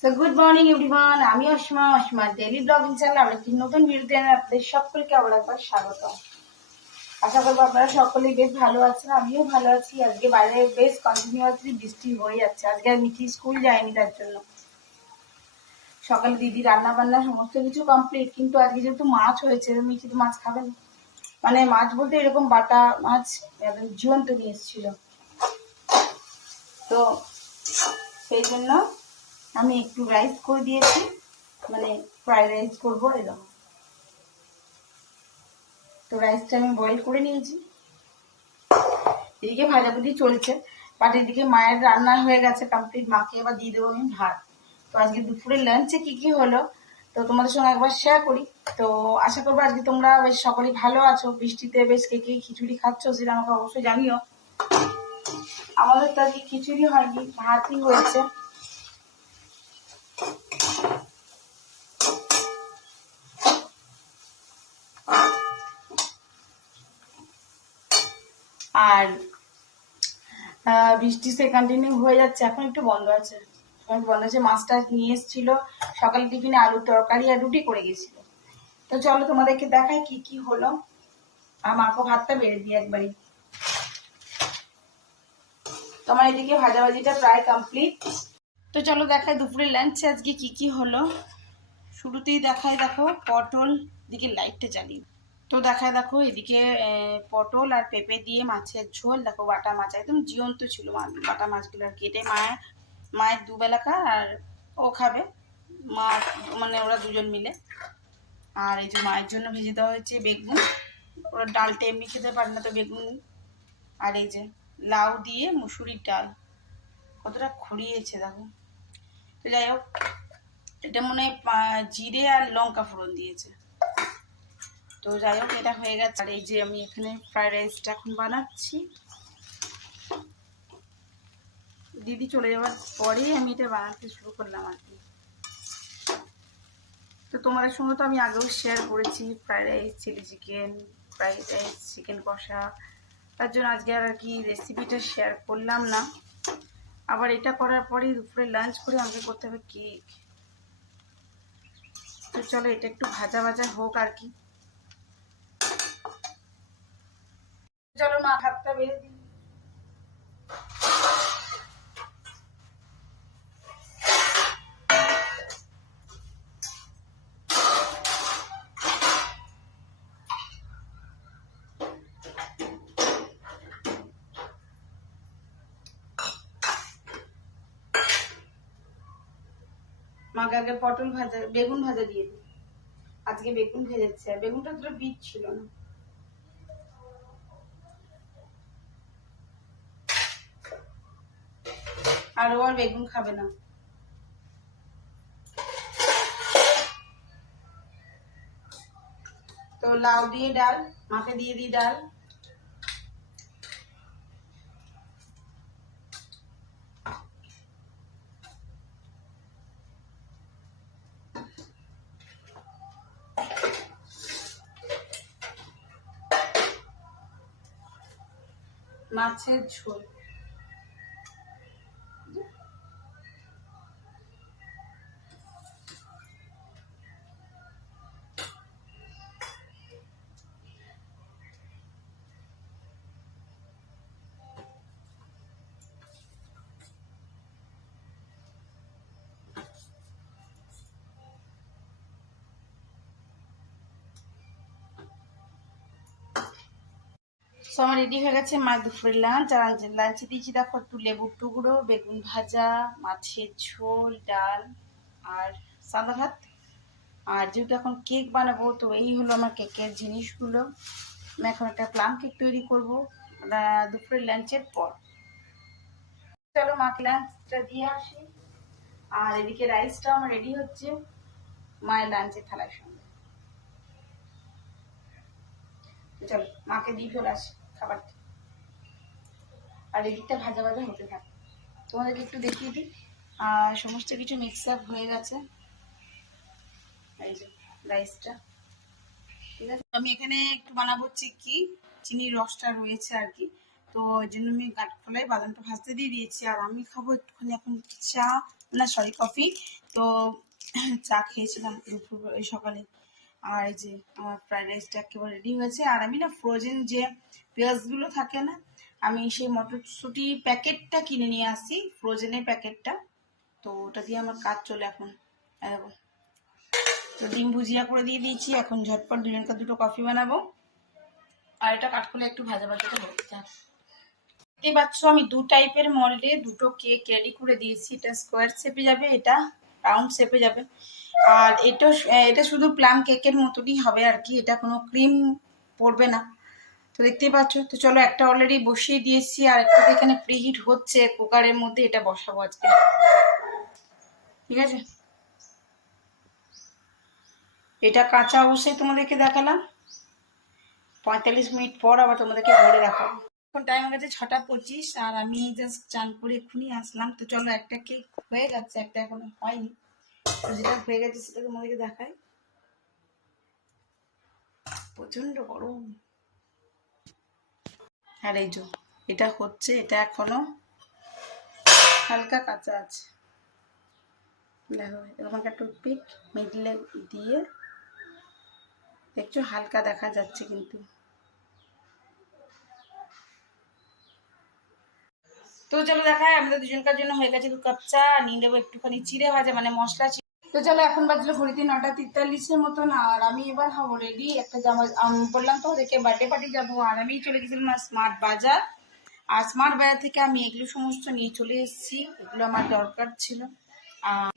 So good morning everyone, আমি Asima daily blogging channel আমরা একটি নতুন ভিডিওতে আপনাদের সকলকে আবার একবার স্বাগত। আশা করবো আপনারা সকলেই বেশ ভালো আছেন, আমিও ভালো আছি। আজকে বাইরে বেশ কন্টিনিউয়াসলি বৃষ্টি হয়ে যাচ্ছে। আজকে আর মিঠি স্কুল যায়নি, তার জন্য সকালে দিদি রান্না বান্না সমস্ত কিছু কমপ্লিট, কিন্তু আজকে যেহেতু মাছ হয়েছে, মিঠি তো মাছ খাবে না। মানে মাছ বলতে এরকম বাটা মাছ একদম জীবন্ত নিয়ে এসেছিল, তো সেই জন্য আমি একটু রাইস করে দিয়েছি, মানে ফ্রাইড রাইস করবো এরকম। তো রাইসটা আমি বয়েল করে নিয়েছি, এদিকে ভাজাভুজি চলছে। বাট এদিকে মায়ের রান্না হয়ে গেছে কমপ্লিট, মাকে এবার দিয়ে দেবো আমি ভাত। তো আজকে দুপুরের লাঞ্চে কি কি হলো তো তোমাদের সঙ্গে একবার শেয়ার করি। তো আশা করবো আজকে তোমরা বেশ সকলেই ভালো আছো। বৃষ্টিতে বেশ কে কে খিচুড়ি খাচ্ছ সেটা আমাকে অবশ্যই জানিও। আমাদের তো আজকে খিচুড়ি হয়নি, ভাতই হয়েছে। আর বৃষ্টি সে কন্টিনিউ হয়ে যাচ্ছে, এখন একটু বন্ধ আছে। মাছটা নিয়ে এসেছিল সকালে টিফিনে, আলুর তরকারি আর রুটি করে গেছিল। তো চলো তোমাদেরকে দেখাই কি কি হলো। আর মাকে ভাতটা বেড়ে দিই একবারই। তোমার এদিকে ভাজাভাজিটা প্রায় কমপ্লিট। তো চলো দেখাই দুপুরের লাঞ্চে আজকে কি কি হলো। শুরুতেই দেখাই, দেখো পটল, দিকে লাইটটা জ্বালিয়ে। তো দেখায় দেখো এদিকে পটল আর পেঁপে দিয়ে মাছের ঝোল। দেখো বাটা মাছ একদম জীবন্ত ছিল, বাটা মাছগুলো আর কেটে মায়ের দুবেলাকার, আর ও খাবে, মা মানে ওরা দুজন মিলে। আর এই যে মায়ের জন্য ভেজে দেওয়া হয়েছে বেগুন, ওরা ডালটা এমনি খেতে পারে না তো বেগুন। আর এই যে লাউ দিয়ে মুসুরির ডাল, কতটা খড়িয়েছে দেখো। তো যাই হোক, এটা মনে হয় জিরে আর লঙ্কা ফোড়ন দিয়েছে। তো যাই হোক, এটা হয়ে গেছে। আর এই যে আমি এখানে ফ্রাইড রাইসটা এখন বানাচ্ছি। দিদি চলে যাওয়ার পরেই আমি এটা বানাতে শুরু করলাম আর কি। তো তোমাদের সঙ্গে তো আমি আগেও শেয়ার করেছি fried rice, chilli chicken, fried rice, chicken কষা। তার জন্য আজকে আর কি রেসিপিটা শেয়ার করলাম না। আবার এটা করার পরেই দুপুরে লাঞ্চ করে আমাকে করতে হবে কেক। তো চলো এটা একটু ভাজা ভাজা হোক আর কি। চলো মা ভাতটা বেড়ে দিই। মাকে আগে পটল ভাজা, বেগুন ভাজা দিয়ে দিই। আজকে বেগুন ভেজেছে, আর বেগুনটা তো বীজ ছিল না। আর ও আর বেগুন খাবে না। তো লাউ দিয়ে ডাল, মাকে দিয়ে দিই ডাল। মাছের ঝোল, সো আমার রেডি হয়ে গেছে মা দুপুরের লাঞ্চ। আর লাঞ্চে দিয়েছি দেখো একটু লেবুর টুকরো, বেগুন ভাজা, মাছের ঝোল, ডাল আর সাদা ভাত। আর যেহেতু এখন কেক বানাবো, তো এই হলো আমার কেকের জিনিসগুলো। আমি এখন একটা প্লাম কেক তৈরি করবো দুপুরের লাঞ্চের পর। চলো মাকে লাঞ্চটা দিয়ে আসি। আর এদিকে রাইসটা আমার রেডি হচ্ছে মায়ের লাঞ্চের থালার সঙ্গে। চলো মাকে দিয়ে চলে আসি খাবারটা। আর এদিকটা ভাজা ভাজা হতে থাকে, তোমাদেরকে একটু দেখিয়ে দিই। আর সমস্ত কিছু মিক্স আপ হয়ে গেছে। এই যে রাইসটা, ঠিক আছে। আমি এখানে একটু বানাবো চিকি, চিনির রসটা রয়েছে আর কি। তো ওই জন্য আমি কাঠখোলায় বাদামটা ভাজতে দিয়ে দিয়েছি। আর আমি খাবো একটুখানি এখন চা, না সরি কফি। তো চা খেয়েছিলাম দুপুর এই সকালে। আর এই যে আমার ফ্রাইড রাইসটা একেবারে রেডি হয়েছে। আর আমি না ফ্রোজেন যে পেঁয়াজগুলো থাকে না, আমি সেই মটরশুঁটি প্যাকেটটা কিনে নিয়ে আসি, ফ্রোজেনের প্যাকেটটা। তো ওটা দিয়ে আমার কাজ চলে এখন। দেখো, তো ডিম ভুজিয়া করে দিয়ে দিয়েছি। এখন ঝটপট দুজনকে দুটো কফি বানাবো। আর এটা কাঠখোলা একটু ভাজা ভাজাতে হবে। দেখতে পাচ্ছ আমি দু টাইপের মডেলে দুটো কেক রেডি করে দিয়েছি। এটা স্কোয়ার শেপে যাবে, এটা রাউন্ড শেপে যাবে। আর এটা শুধু প্লাম কেকের মতনই হবে আর কি, এটা কোনো ক্রিম পড়বে না। তো দেখতেই পাচ্ছ। তো চলো, একটা অলরেডি বসিয়ে দিয়েছি আর একটা এখানে প্রিহিট হচ্ছে কুকারের মধ্যে, এটা বসাবো আজকে। ঠিক আছে, এটা কাঁচা অবস্থায় তোমাদেরকে দেখালাম। 45 মিনিট পর আবার তোমাদেরকে ভরে দেখাবো। এখন টাইম গেছে 6টা 25 আর আমি জাস্ট চান করে এক্ষুনি আসলাম। তো চলো, একটা কেক হয়ে যাচ্ছে, একটা এখনো হয়নি। তো যেটা হয়ে গেছে সেটা তোমাদেরকে দেখাই। প্রচন্ড গরম। আর এই যে এটা হচ্ছে, এটা এখনো হালকা কাঁচা আছে। দেখো এরকম একটা টুথপিক মিডলে দিয়ে একটু হালকা দেখা যাচ্ছে কিন্তু। তো চলো দেখায়, আমাদের দুজনকার জন্য হয়ে গেছে 2 কাপ চা। নিয়ে নেবো একটুখানি চিড়ে ভাজা, মানে মশলা। তো চলো, এখন বাজলো ঘড়িতে 9টা 43 মতন। আর আমি এবার হবো রেডি। একটা জামা বললাম তো ওদেরকে বার্থডে পার্টি যাবো। আর আমি চলে গেছিলাম স্মার্ট বাজার। আর স্মার্ট বাজার থেকে আমি এগুলো সমস্ত নিয়ে চলে এসেছি, এগুলো আমার দরকার ছিল। আর